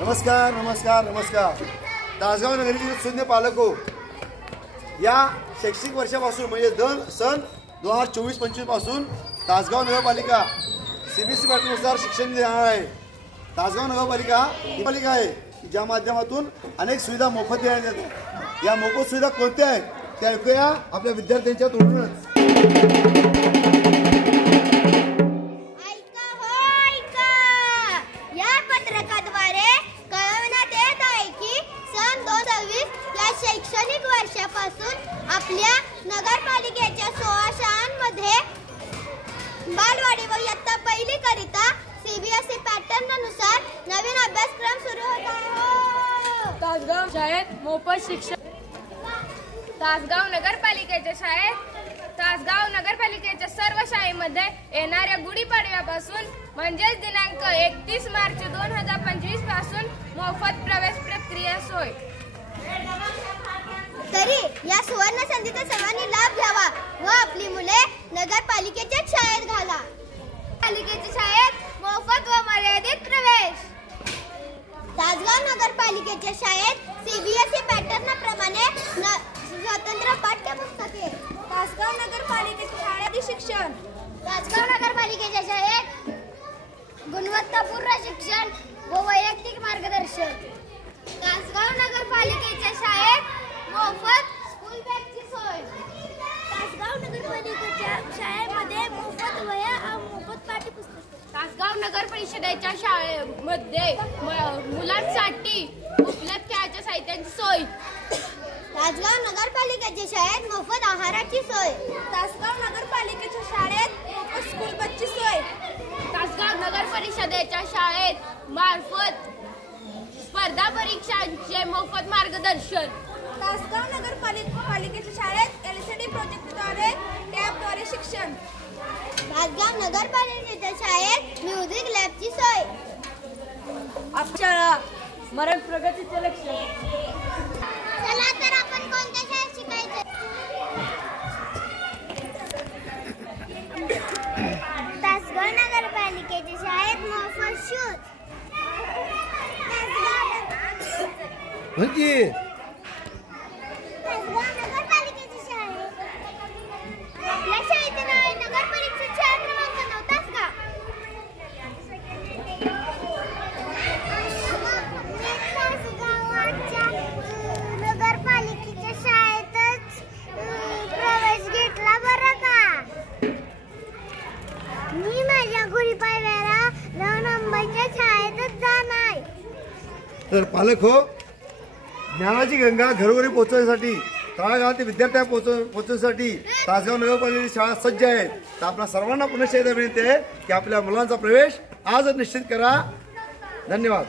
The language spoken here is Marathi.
नमस्कार नमस्कार नमस्कार। तासगाव नगरीतील शून्य पालक हो, या शैक्षणिक वर्षापासून म्हणजे सन 2024-25 पासून तासगाव नगरपालिका CBSE पॅटर्ननुसार शिक्षण देणार आहे। तासगाव नगरपालिका ही पालिका आहे की ज्या माध्यमातून अनेक सुविधा मोफत देण्यात येतात। या मोफत सुविधा कोणत्या आहेत त्या ऐकूया आपल्या विद्यार्थ्यांच्या तोंडूनच। शैक्षणिक वर्षापासून आपल्या नगरपालिकेच्या 16 शाळांमध्ये बालवाडी व इयत्ता पहिली करिता CBSE पॅटर्ननुसार नवीन अभ्यासक्रम सुरू होत आहे। तासगाव शाळेत मोफत शिक्षण। तासगाव नगरपालिकेच्या सर्व शाळेमध्ये येणाऱ्या गुढीपाडव्यापासून म्हणजेच दिनांक 31 मार्च 2025 पासून मोफत प्रवेश प्रक्रिया सोय। तरी या सुवर्ण संधीचा सर्वांनी लाभ घ्यावा व आपली मुले नगरपालिकेच्या शाळेत घाला। पालिकेच्या शाळेत मोफत व मर्यादित प्रवेश। तासगाव नगरपालिकेच्या शाळेत CBSE पॅटर्नप्रमाणे स्वतंत्र पाठ्यपुस्तके। तासगाव नगरपालिकेच्या शाळेत शिक्षण। तासगाव नगरपालिकेच्या शाळेत गुणवत्तापूर्ण शिक्षण व वैयक्तिक मार्गदर्शन। तासगाव नगरपालिकेच्या शाळेत मोफत स्कूल बॅगची सोय। तासगाव नगरपालिकेच्या शाळेमध्ये मोफत वह्या आणि मोफत पाठ्यपुस्तके। तासगाव नगर परिषदेच्या शाळेमध्ये मुलांसाठी उपलब्ध खेळाच्या साहित्याची सोय। तासगाव नगरपालिकेच्या शाळेत मोफत आहाराची सोय। तासगाव नगरपालिकेच्या शाळेत मोफत स्कूल बसची सोय। तासगाव नगर परिषदेच्या शाळेत मार्फत स्पर्धा परीक्षांचे मोफत मार्गदर्शन। तासगाव नगरपालिकेच्या शाळेत LCD प्रोजेक्टद्वारे टॅबद्वारे शिक्षण। तासगाव नगरपालिकेच्या शाळेत म्युझिक लॅबची सोय। शाळा मरण प्रगतीचे लक्ष। चला तर आपण कोणत्या शाळेत शिकायचे? तासगाव नगरपालिकेच्या शाळेत मोफत शूज। तासगाव नगरपालिकेच्या शाळेत आपल्या शाळेचे नाव आहे नगर परीक्षा शाळा क्रमांक 9 तासगाव। तासगावच्या नगरपालिकेच्या शाळेतच प्रवेश घेतला बरं का। मी माझ्या गुढीपाडव्याला 9 नंबरच्या शाळेतच जाणार। तर पालक हो, ज्ञानाची गंगा घरोघरी पोहोचवण्यासाठी तळागाळातील विद्यार्थ्यांना पोहोचवण्यासाठी तासगाव नगरपालिकेची शाळा सज्ज आहेत। तर आपल्या सर्वांना पुन्हा एकदा विनंती आहे की आपल्या मुलांचा प्रवेश आजच निश्चित करा। धन्यवाद।